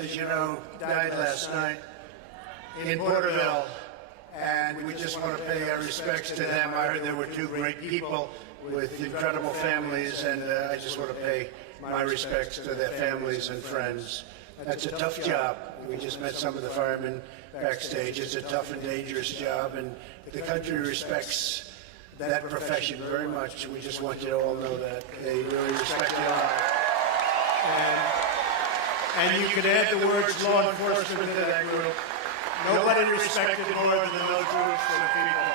as you know, died last night in Porterville, and we just want to pay our respects to them. I heard there were two great people with incredible families, and I just want to pay my respects to their families and friends. That's a tough job. We just met some of the firemen backstage. It's a tough and dangerous job, and the country respects that profession very much. We just want you to all know that. They really respect it all. And you can add the words law enforcement to that group. Nobody respected more than those groups of people.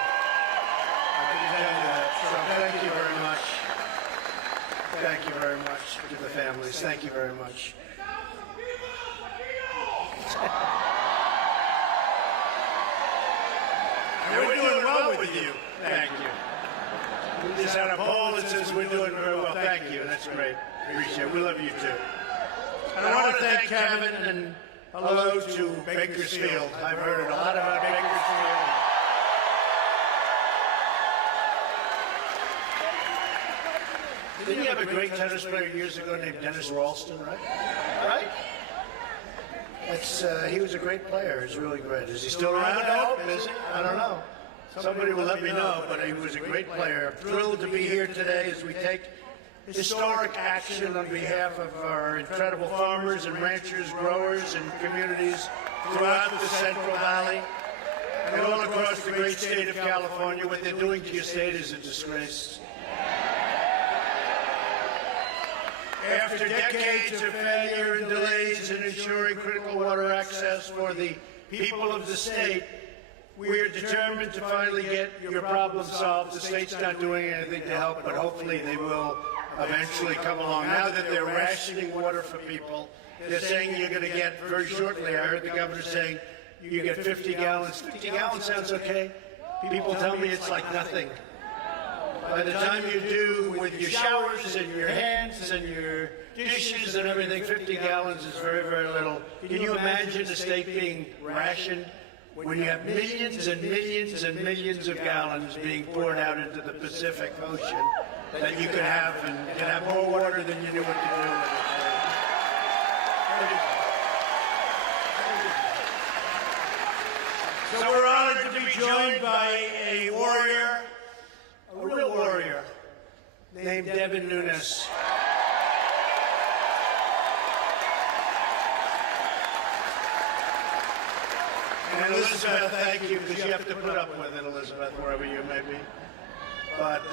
I can tell you that. So thank you very much. Thank you very much to the families. Thank you very much. And we're doing well with you. Thank you. We just had a poll that says we're doing very well. Thank you. That's great. Appreciate it. We love you too. And I want to thank Kevin and hello to Bakersfield. I've heard a lot about Bakersfield. Didn't you have a great tennis player years ago named Dennis Ralston, right? Right? He was a great player. He's really great. Is he still around? I hope. Is he? I don't know. Somebody will let me know, but he was a great player. I'm thrilled to be here today as we take historic action on behalf of our incredible farmers and ranchers, growers, and communities throughout the Central Valley and all across the great state of California. What they're doing to your state is a disgrace. After decades of failure and delays in ensuring critical water access for the people of the state, we are determined to finally get your problem solved. The state's not doing anything to help, but hopefully they will eventually come along. Now that they're rationing water for people, they're saying you're going to get very shortly. I heard the governor saying you get 50 gallons. 50 gallons sounds okay. People tell me it's like nothing. By the time you do with your showers and your hands and your dishes and everything, 50 gallons is very, very little. Can you imagine a state being rationed when you have millions and millions and millions of gallons being poured out into the Pacific Ocean that you could have and can have more water than you knew what to do with it? So we're honored to be joined by a warrior, a real warrior, named Devin Nunes. And Elizabeth, thank you, because you have to put up with it, Elizabeth, wherever you may be. But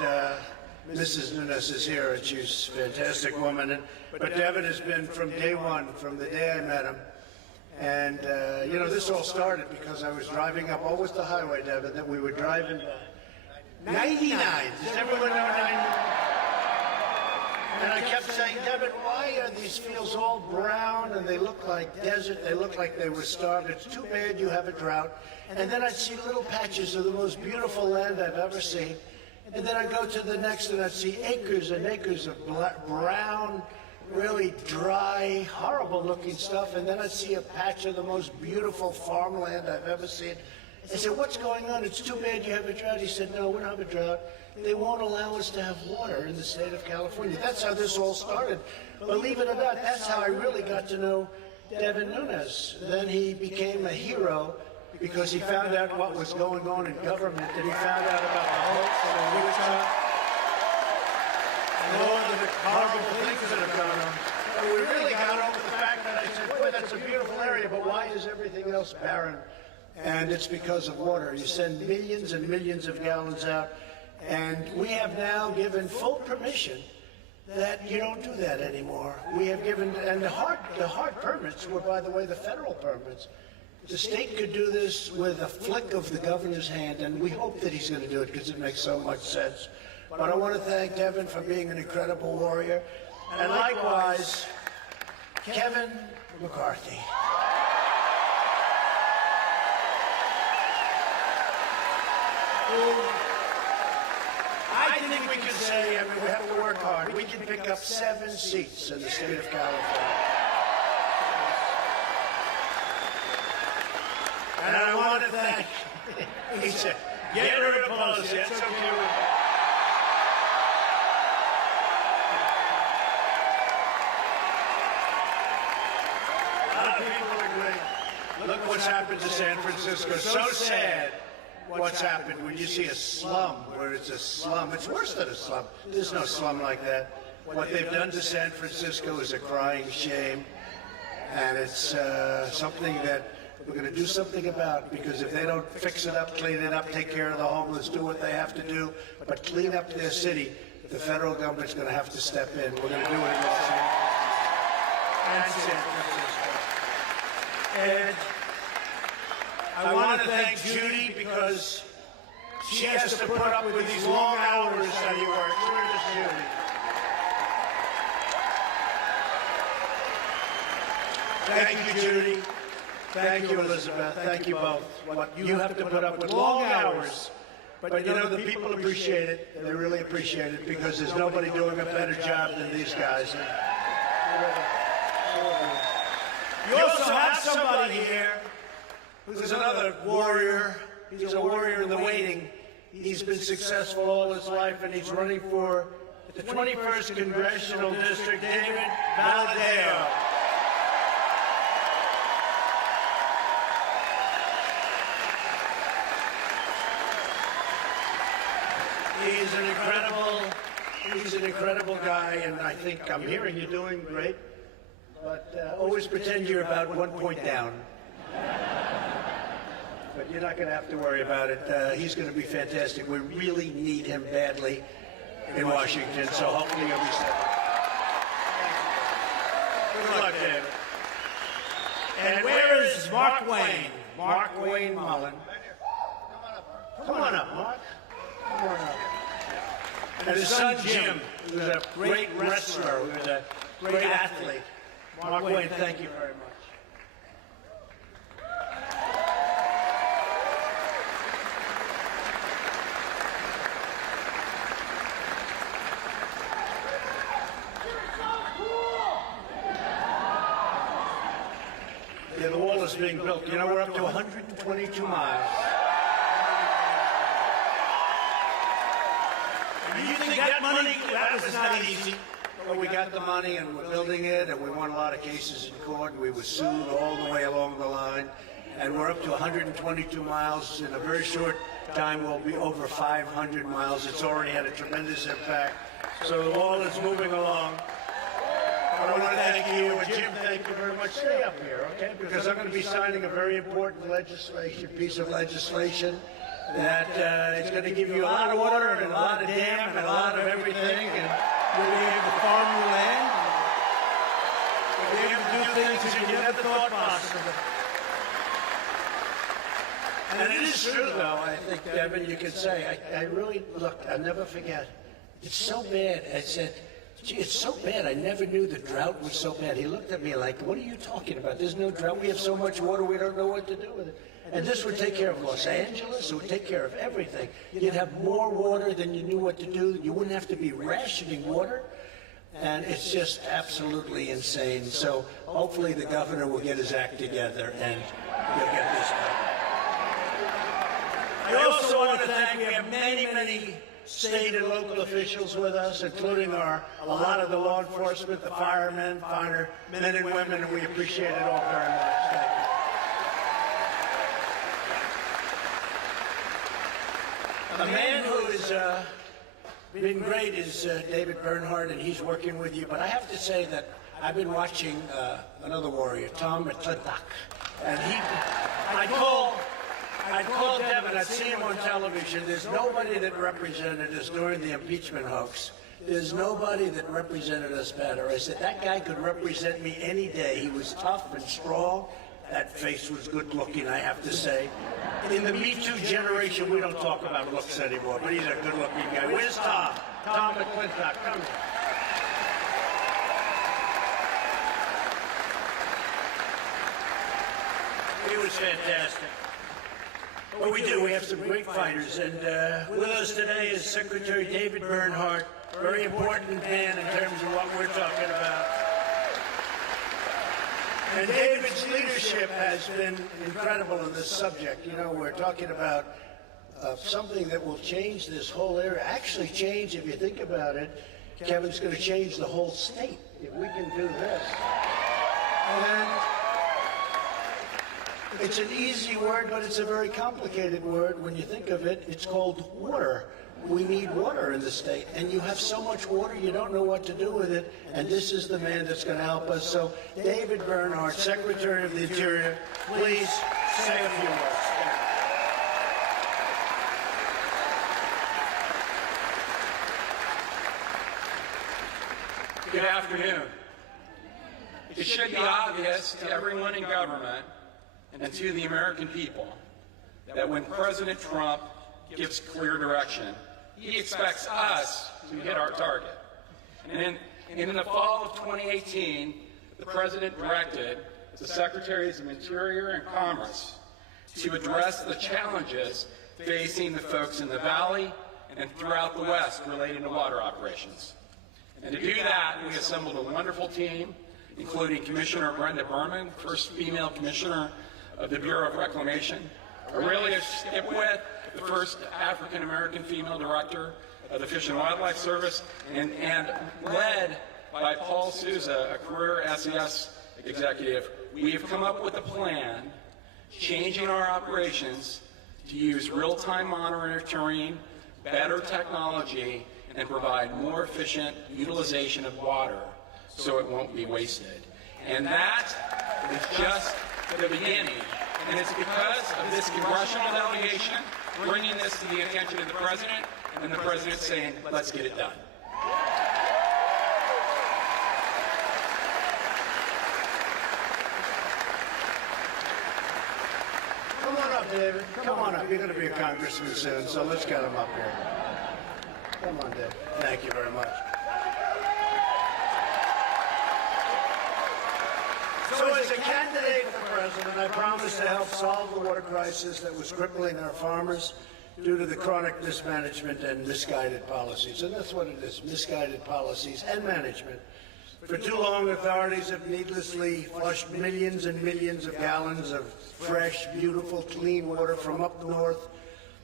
Mrs. Nunes is here, and she's a fantastic woman. But Devin has been from day one, from the day I met him. And, you know, this all started because I was driving up, what was the highway, Devin, that we were driving? 99. Does everyone know 99? And I kept saying, Devin, why are these fields all brown and they look like desert? They look like they were starved. It's too bad you have a drought. And then I'd see little patches of the most beautiful land I've ever seen. And then I'd go to the next and I'd see acres and acres of brown, really dry, horrible-looking stuff. And then I'd see a patch of the most beautiful farmland I've ever seen. I said, what's going on? It's too bad you have a drought. He said, no, we don't have a drought. They won't allow us to have water in the state of California. That's how this all started. Believe it or not, that's how I really got to know Devin Nunes. Then he became a hero because he found out what was going on in government, and he found out about the hoax and the witch hunt and all of the horrible things that have gone on. And we really got over the fact that I said, boy, that's a beautiful area, but why is everything else barren? And it's because of water. You send millions and millions of gallons out, and we have now given full permission that you don't do that anymore. We have given, and the hard permits were, by the way, the federal permits. The state could do this with a flick of the governor's hand, and we hope that he's going to do it because it makes so much sense. But I want to thank Devin for being an incredible warrior, and likewise, Kevin McCarthy. I think we can say, I mean, we have to work hard. We can pick up 7 seats in the state of California. And I want to thank, he said, get rid of Pelosi. That's so cute. lot of people agree. Look what's happened to San Francisco. So sad what's happened when you see a slum where it's a slum. It's worse than a slum. There's no slum like that. What they've done to San Francisco is a crying shame. And it's something that we're going to do something about, because if they don't fix it up, clean it up, take care of the homeless, do what they have to do, but clean up their city, the federal government's going to have to step in. We're going to do it in Los Angeles and San Francisco. And I want to thank Judy, because she has to put up with these long hours that he works. Where is Judy? Thank you, Judy. Thank you, Elizabeth. Thank you both. What you have to put up with long hours. But you know, the people appreciate it. They really appreciate it, because there's nobody doing a better job than these guys. You also have somebody here who's another warrior. He's a warrior in the waiting. He's been successful all his life, and he's running for the 21st Congressional District, David Valadao. He's an incredible guy, and I think I'm hearing you're doing great. But always pretend you're about 1 point down. But you're not going to have to worry about it. He's going to be fantastic. We really need him badly in Washington, so hopefully he'll be set. Good luck, David. And where is Mark Wayne? Mark Wayne Mullen. Come on up, Mark. Come on up. And his son Jim, who's a great wrestler, who's a great athlete. Mark Wayne, thank you very much. Yeah, the wall is being built. You know, we're up to 122 miles. You think that money, that was not easy. But we got the money, and we're building it, and we won a lot of cases in court, and we were sued all the way along the line. And we're up to 122 miles. In a very short time, we'll be over 500 miles. It's already had a tremendous impact. So the wall is moving along. I want to thank you, and Jim, thank you very much. Stay up here, okay? Because I'm going to be signing a very important piece of legislation that is going to give you a lot of water and a lot of dam and a lot of everything, and you'll be able to farm your land. You'll be able to do things that you never thought possible. And it is true, though, I think, Devin, you can say, I really, look, I'll never forget. It's so bad. I said, gee, it's so bad. I never knew the drought was so bad. He looked at me like, what are you talking about? There's no drought. We have so much water, we don't know what to do with it. And this would take care of Los Angeles. It would take care of everything. You'd have more water than you knew what to do. You wouldn't have to be rationing water. And it's just absolutely insane. So hopefully the governor will get his act together and he'll get this done. I also want to thank, we have many state and local officials with us, including a lot of the law enforcement, the firemen, men and women, and we appreciate it all very much. Thank you. A man who has been great is David Bernhardt, and he's working with you. But I have to say that I've been watching another warrior, Tom McClintock, and I called Devin. I'd seen him on television. There's nobody that represented us during the impeachment hoax. There's nobody that represented us better. I said, that guy could represent me any day. He was tough and strong. That face was good looking, I have to say. In the Me Too generation, we don't talk about looks anymore, but he's a good looking guy. Where's Tom? Tom McClintock, come here. He was fantastic. What we do, we have some great fighters, and with us today is Secretary David Bernhardt, very important man in terms of what we're talking about. And David's leadership has been incredible in this subject. You know, we're talking about something that will change this whole area. Actually change, if you think about it, Kevin's going to change the whole state if we can do this. It's an easy word, but it's a very complicated word when you think of it. It's called water. We need water in the state, and you have so much water you don't know what to do with it, and this is the man that's going to help us. So, David Bernhardt, Secretary of the Interior, please say a few words. Good afternoon. It should be obvious to everyone in government and to the American people that when President Trump gives clear direction, he expects us to hit our target. And in the fall of 2018, the President directed the Secretaries of Interior and Commerce to address the challenges facing the folks in the Valley and throughout the West relating to water operations. And to do that, we assembled a wonderful team, including Commissioner Brenda Berman, first female commissioner of the Bureau of Reclamation, Aurelia Skipwith, the first African-American female director of the Fish and Wildlife Service, and led by Paul Souza, a career SES executive. We have come up with a plan changing our operations to use real-time monitoring, better technology, and provide more efficient utilization of water so it won't be wasted. And that is just the beginning. And it's because of this congressional delegation bringing this to the attention of the President, and the President saying, let's get it done. Come on up, David. Come on up. You're going to be a congressman soon, so let's get him up here. Come on, David. Thank you very much. So as a candidate for president, I promised to help solve the water crisis that was crippling our farmers due to the chronic mismanagement and misguided policies. And that's what it is, misguided policies and management. For too long, authorities have needlessly flushed millions and millions of gallons of fresh, beautiful, clean water from up north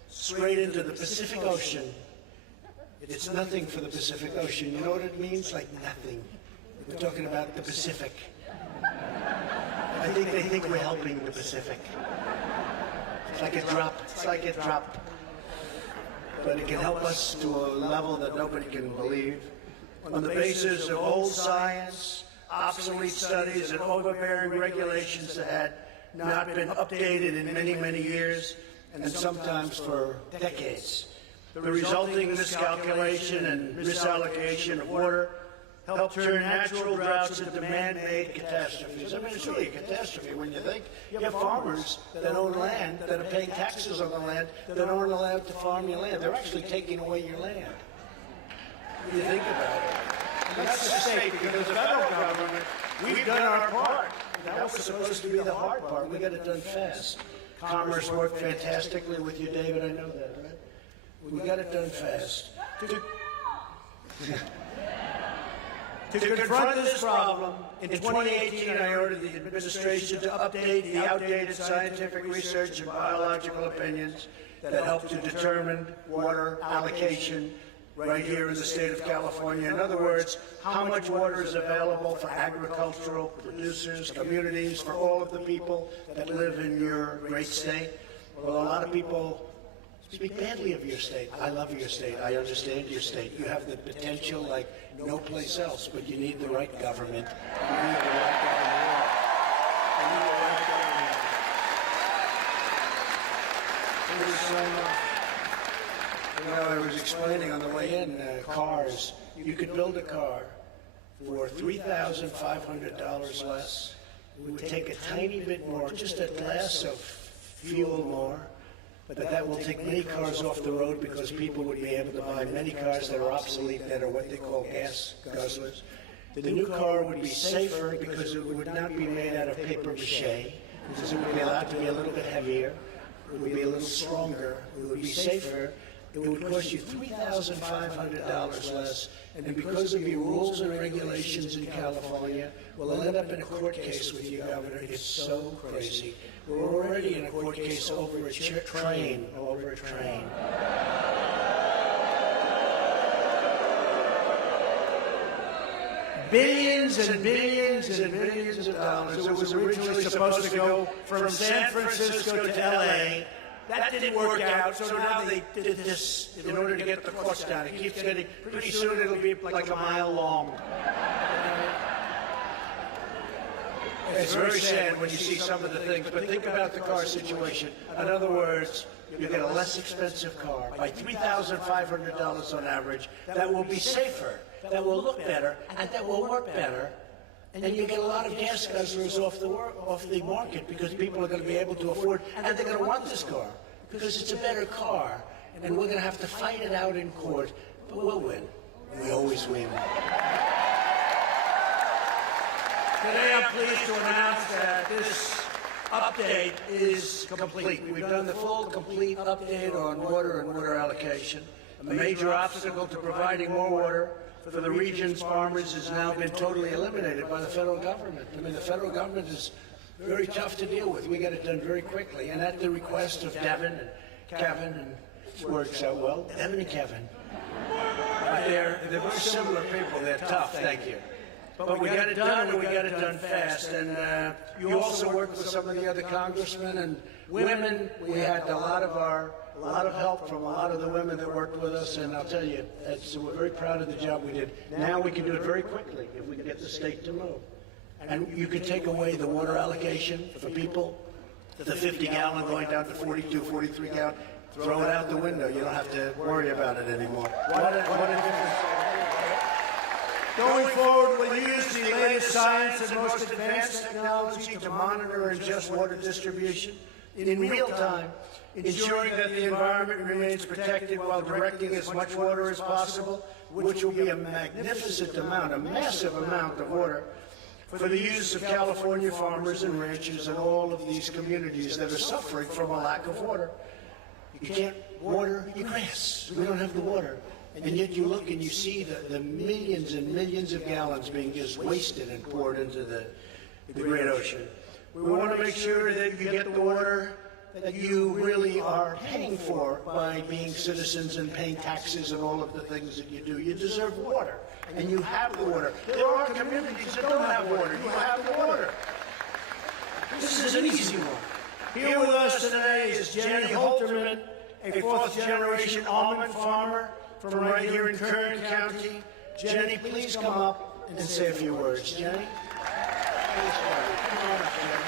straight into the Pacific Ocean. It's nothing for the Pacific Ocean. You know what it means? Like nothing. We're talking about the Pacific. I think they think we're helping the Pacific. It's like a drop. It's like a drop. But it can help us to a level that nobody can believe. On the basis of old science, obsolete studies, and overbearing regulations that had not been updated in many, many years, and sometimes for decades. The resulting miscalculation and misallocation of water helped turn natural droughts into man-made catastrophes. I mean, it's really a catastrophe when you think you have farmers that own land, that are paying taxes on the land, that aren't allowed to farm your land. They're actually taking away your land. When you think about it. And that's the state, because the federal government, we've done our part. That was supposed to be the hard part. We got it done fast. Commerce worked fantastically with you, David. I know that, right? We got it done fast. To confront this problem, in 2018, I ordered the administration to update the outdated scientific research and biological opinions that help to determine water allocation right here in the state of California. In other words, how much water is available for agricultural producers, communities, for all of the people that live in your great state. Well, a lot of people speak badly of your state. I love your state. I understand your state. You have the potential like no place else, but you need the right government. You need the right government. You need the right government. I was explaining on the way in, cars. You could build a car for $3,500 less. It would take a tiny bit more, just a glass of fuel more. But that will take many cars off the road because people would be able to buy many cars that are obsolete, that are what they call gas guzzlers. The new car would be safer because it would not be made out of paper mache, because it would be allowed to be a little bit heavier. It would be a little stronger. It would be safer. It would cost you $3,500 less, and because of your rules and regulations in California, we'll end up in a court case with you, Governor. It's so crazy. We're already in a court case over a train, billions and billions and billions of dollars. It was originally supposed to go from San Francisco to L.A. That didn't work out, so now they did this in order to get the cost down. It keeps getting, pretty soon it'll be like a mile long. It's very sad when you see some of the things, but think about the car situation. In other words, you get a less expensive car by $3,500 on average that will be safer, that will look better, and that will work better. And you get a lot of gas guzzlers off the market because people are going to be able to afford, and they're going to want this car because it's a better car. And we're going to have to fight it out in court, but we'll win. We always win. Today I'm pleased to announce that this update is complete. We've done the full, complete update on water and water allocation. A major obstacle to providing more water for the region's farmers has now been totally eliminated by the federal government. I mean, the federal government is very tough to deal with. We get it done very quickly, and at the request of Devin and Kevin, and it works out well, Devin and Kevin. They're very similar people. They're tough, thank you. But we got it done, and we got it done fast. And you also worked with some of the other congressmen and women. We had a lot of help from a lot of the women that worked with us, and I'll tell you, we're very proud of the job we did. Now we can do it very quickly if we can get the state to move. And you can take away the water allocation for people, the 50-gallon going down to 42, 43-gallon, throw it out the window. You don't have to worry about it anymore. What a difference. Going forward, we'll use the latest science and most advanced technology to monitor and adjust water distribution in real time, ensuring that the environment remains protected while directing as much water as possible, which will be a magnificent amount, a massive amount of water for the use of California farmers and ranchers and all of these communities that are suffering from a lack of water. You can't water your grass. We don't have the water. And yet you look and you see the millions and millions of gallons being just wasted and poured into the great ocean. We want to make sure that you get the water that you really are paying for by being citizens and paying taxes and all of the things that you do. You deserve water, and you have the water. There are communities that don't have water. You have the water. This is an easy one. Here with us today is Jenny Holterman, a fourth-generation almond farmer from right here in Kern County. Jenny, please come up and say a few words. Jenny? Please come on up, Jenny.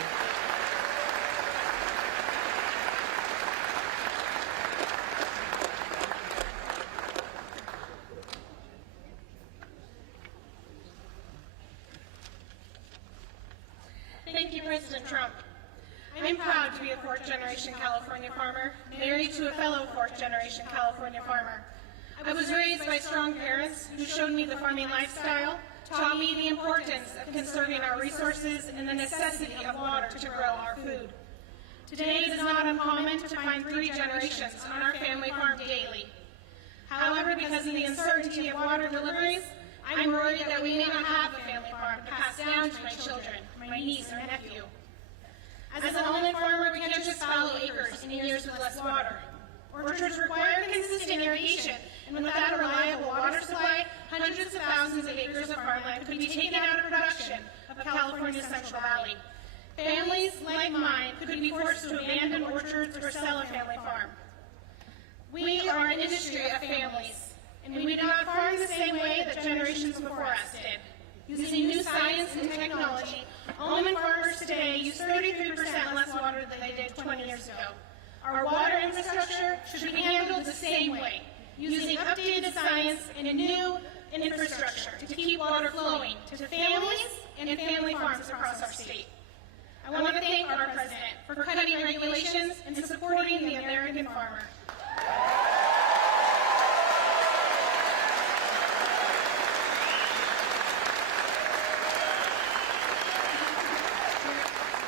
Thank you, President Trump. I'm proud to be a fourth-generation California farmer, married to a fellow fourth-generation California farmer. I was raised by strong parents who showed me the farming lifestyle, taught me the importance of conserving our resources and the necessity of water to grow our food. Today, it is not uncommon to find 3 generations on our family farm daily. However, because of the uncertainty of water deliveries, I'm worried that we may not have a family farm to pass down to my children, my niece or nephew. As an almond farmer, we can't just fallow acres in years with less water. Orchards require consistent irrigation, and without a reliable water supply, hundreds of thousands of acres of farmland could be taken out of production of California's Central Valley. Families like mine could be forced to abandon orchards or sell a family farm. We are an industry of families, and we do not farm the same way that generations before us did. Using new science and technology, almond farmers today use 33% less water than they did 20 years ago. Our water infrastructure should be handled the same way, using updated science and a new infrastructure to keep water flowing to families and family farms across our state. I want to thank our President for cutting regulations and supporting the American farmer.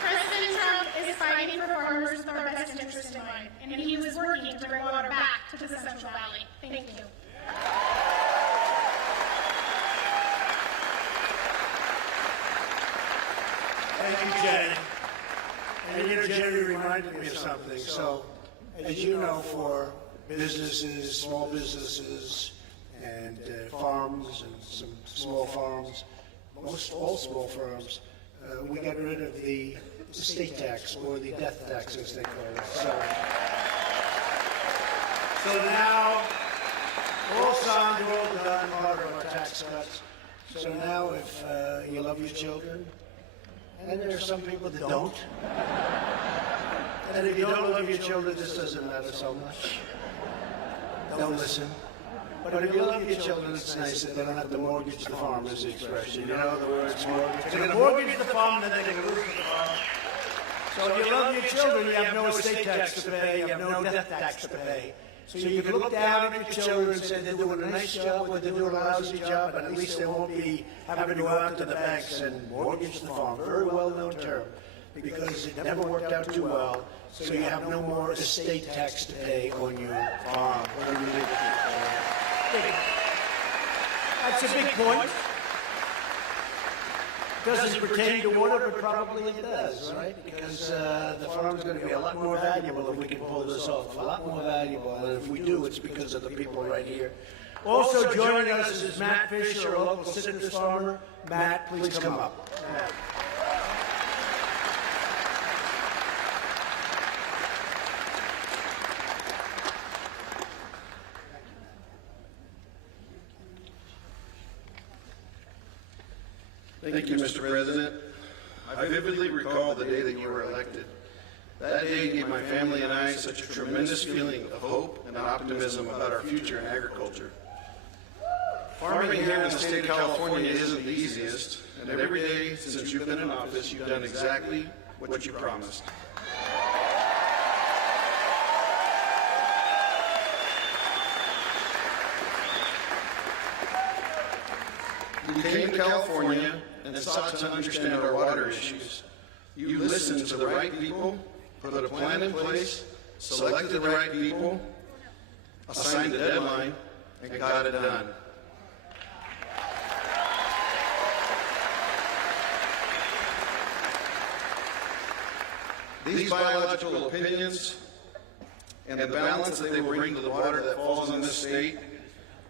President Trump is fighting for farmers with our best interest in mind, and he was working to bring water back to the Central Valley. Thank you. Thank you, Jenny. And you know, Jenny reminded me of something. So, as you know, for businesses, small businesses, and farms, and some small farms, most all small firms, we got rid of the estate tax, or the death tax as they call it. So now, all signed, all done, part of our tax cuts. So now if you love your children, and there are some people that don't, and if you don't love your children, this doesn't matter so much. Don't listen. But if you love your children, it's nice that they don't have to mortgage the farm, is the expression. You know the words mortgage. They're going to mortgage the farm, and then they're going to lose the farm. So if you love your children, you have no estate tax to pay, you have no death tax to pay. So you can look down at your children and say they're doing a nice job or they're doing a lousy job, but at least they won't be having to go out to the banks and mortgage the farm. Very well-known term, because it never worked out too well. So you have no more estate tax to pay on your farm. That's a big point. Doesn't pertain to water, but probably it does, right? Because the farm's going to be a lot more valuable if we can pull this off. A lot more valuable, and if we do, it's because of the people right here. Also joining us is Matt Fisher, a local citrus farmer. Matt, please come up. Matt. Thank you, Mr. President. I vividly recall the day that you were elected. That day gave my family and I such a tremendous feeling of hope and optimism about our future in agriculture. Farming here in the state of California isn't the easiest, and every day since you've been in office, you've done exactly what you promised. You came to California and sought to understand our water issues. You listened to the right people, put a plan in place, selected the right people, assigned a deadline, and got it done. These biological opinions and the balance that they will bring to the water that falls on this state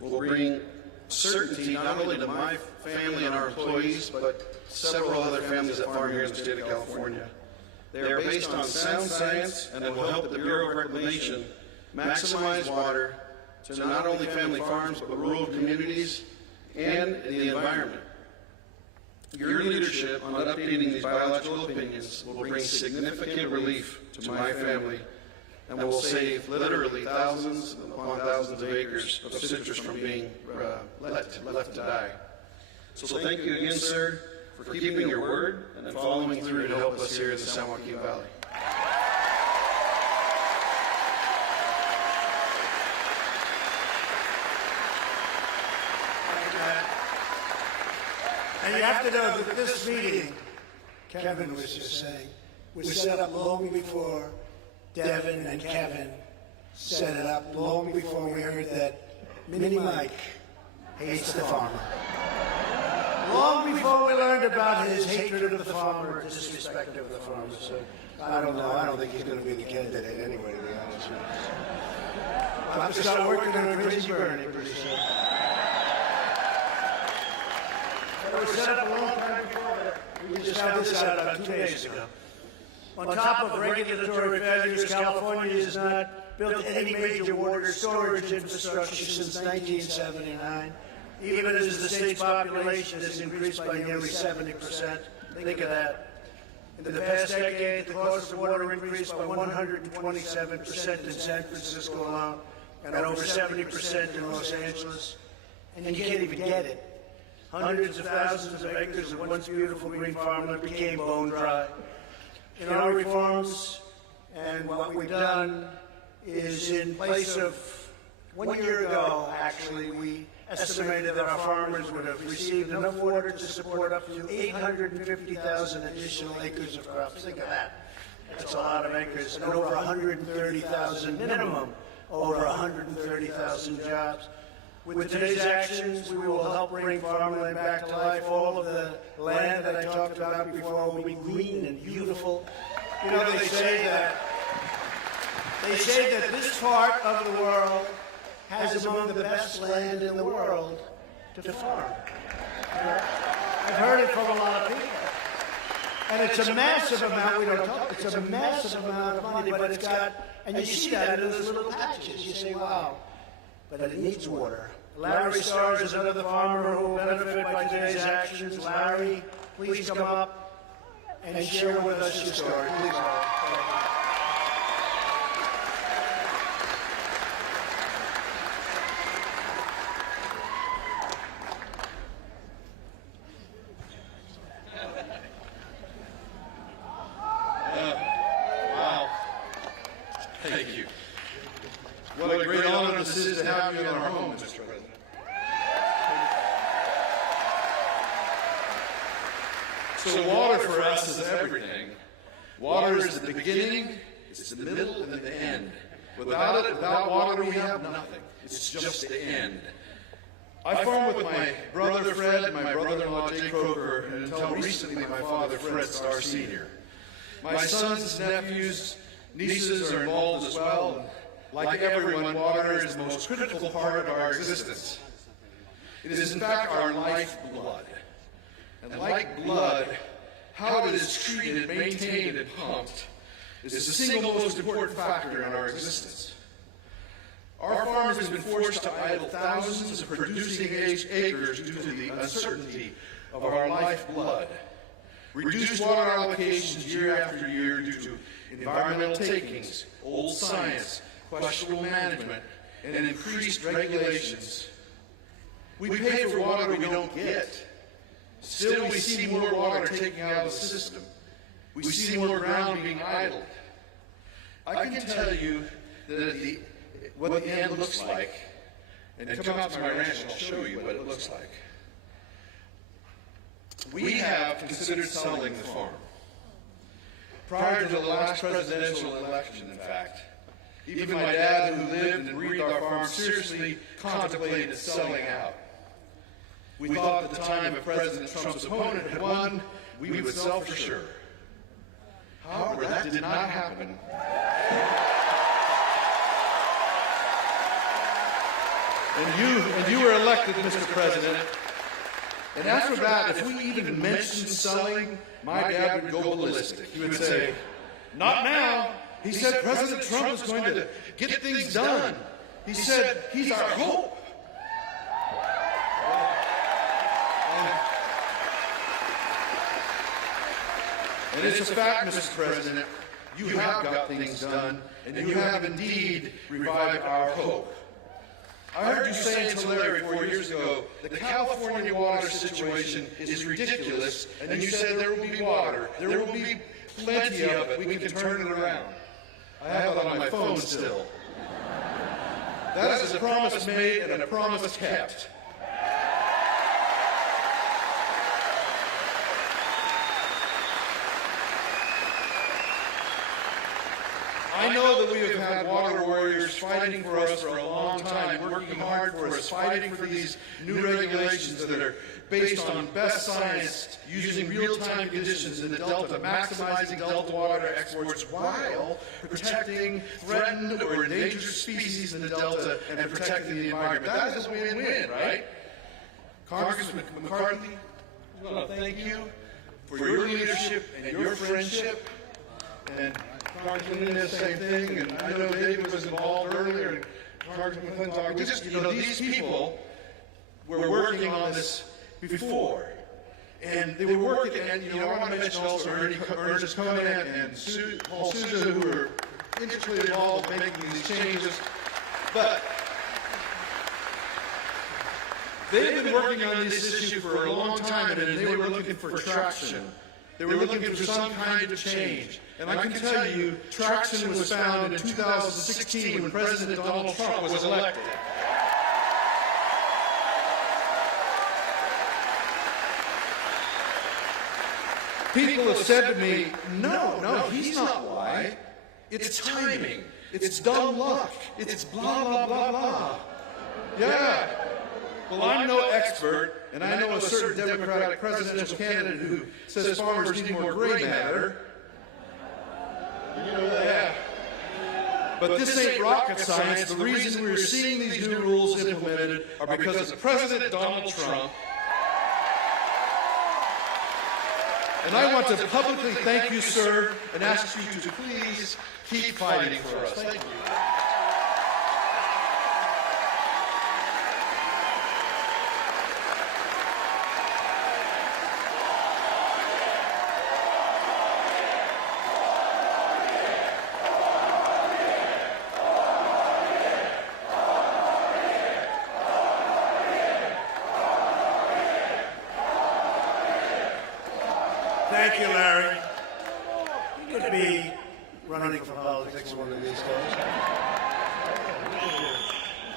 will bring certainty not only to my family and our employees, but several other families that farm here in the state of California. They are based on sound science and will help the Bureau of Reclamation maximize water to not only family farms, but rural communities and the environment. Your leadership on updating these biological opinions will bring significant relief to my family and will save literally thousands upon thousands of acres of citrus from being left to die. So thank you again, sir, for keeping your word and following through to help us here in the San Joaquin Valley. And you have to know that this meeting, Kevin was just saying, was set up long before Devin and Kevin set it up, long before we heard that Mini Mike hates the farmer. Long before we learned about his hatred of the farmer, or disrespect of the farmer. So I don't know. I don't think he's going to be the candidate anyway, to be honest with you. I'll have to start working on a crazy Bernie pretty soon. It was set up a long time before that. We just found this out about 2 days ago. On top of regulatory failures, California has not built any major water storage infrastructure since 1979, even as the state's population has increased by nearly 70%. Think of that. In the past decade, the cost of water increased by 127% in San Francisco alone, and over 70% in Los Angeles. And you can't even get it. Hundreds of thousands of acres of once beautiful green farmland became bone dry. In our reforms, and what we've done is, in place of 1 year ago, actually, we estimated that our farmers would have received enough water to support up to 850,000 additional acres of crops. Think of that. That's a lot of acres, and over 130,000 minimum, over 130,000 jobs. With today's actions, we will help bring farmland back to life. All of the land that I talked about before will be green and beautiful. You know, they say that this part of the world has among the best land in the world to farm. I've heard it from a lot of people. And it's a massive amount, we don't talk, it's a massive amount of money, but it's got, and you see that in those little patches. You say, wow, but it needs water. Larry Starr is another farmer who will benefit by today's actions. Larry, please come up and share with us your story. Please, Larry. Thank you. What a great honor this is to have you in our home, Mr. President. So water for us is everything. Water is the beginning, it's the middle, and the end. Without it, without water, we have nothing. It's just the end. I farmed with my brother Fred and my brother-in-law Jay Croker, and until recently my father Fred Starr Sr. My sons, nephews, nieces are involved as well. Like everyone, water is the most critical part of our existence. It is in fact our lifeblood. And like blood, how it is treated, maintained, and pumped is the single most important factor in our existence. Our farm has been forced to idle thousands of producing acres due to the uncertainty of our lifeblood. Reduced water allocations year after year due to environmental takings, old science, questionable management, and increased regulations. We pay for water we don't get. Still, we see more water taken out of the system. We see more ground being idled. I can tell you that what the end looks like, and come out to my ranch and I'll show you what it looks like. We have considered selling the farm. Prior to the last presidential election, in fact, even my dad, who lived and breathed our farm, seriously contemplated selling out. We thought at the time if President Trump's opponent had won, we would sell for sure. However, that did not happen. And you were elected, Mr. President. And after that, if we even mentioned selling, my dad would go ballistic. He would say, "Not now." He said President Trump is going to get things done. He said he's our hope. And it's a fact, Mr. President, you have got things done, and you have indeed revived our hope. I heard you saying to Larry 4 years ago, the California water situation is ridiculous, and you said there will be water, there will be plenty of it, we can turn it around. I have it on my phone still. That is a promise made and a promise kept. I know that we have had water warriors fighting for us for a long time, working hard for us, fighting for these new regulations that are based on best science, using real-time conditions in the Delta, maximizing Delta water exports while protecting threatened or endangered species in the Delta and protecting the environment. That is a win-win, right? Congressman McCarthy, I want to thank you for your leadership and your friendship. And Congressman Nunes, same thing, and I know David was involved earlier, and Congressman McClintock. We just, these people were working on this before. And they were working, and, I want to mention also Ernest Conan and Paul Sousa, who were intricately involved in making these changes. But they've been working on this issue for a long time, and they were looking for traction. They were looking for some kind of change. And I can tell you, traction was found in 2016 when President Donald Trump was elected. People have said to me, no, he's not why. It's timing. It's dumb luck. It's blah, blah, blah, blah. Yeah. Well, I'm no expert, and I know a certain Democratic presidential candidate who says farmers need more gray matter. You know that. But this ain't rocket science. The reason we're seeing these new rules implemented are because of President Donald Trump And I want to publicly thank you, sir, and ask you to please keep fighting for us. Thank you. Thank you, Larry. You could be running for politics one of these days.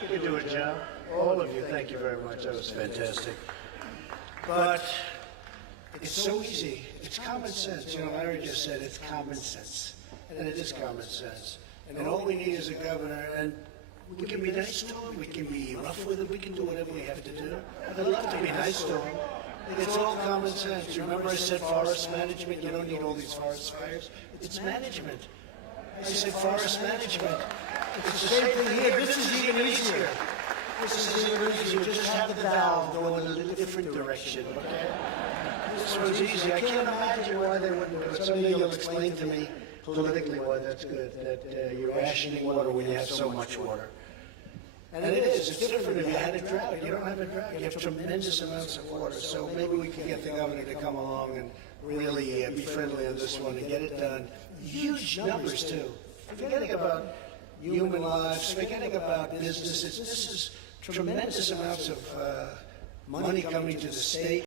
You could do a job. All of you, thank you very much. That was fantastic. But it's so easy. It's common sense. You know, Larry just said it's common sense. And it is common sense. And all we need is a governor, and we can be nice to him, we can be rough with him, we can do whatever we have to do. I'd love to be nice to him. It's all common sense. Remember I said forest management? You don't need all these forest fires. It's management. I said forest management. It's the same thing here. This is even easier. This is even easier. Just have the valve go in a little different direction, okay? This one's easy. I can't imagine why they wouldn't do it. Someday you'll explain to me politically why that's good, that you're rationing water when you have so much water. And it is. It's different if you had a drought. You don't have a drought. You have tremendous amounts of water. So maybe we can get the governor to come along and really be friendly on this one and get it done. Huge numbers, too. Forgetting about human lives, forgetting about businesses. This is tremendous amounts of money coming to the state.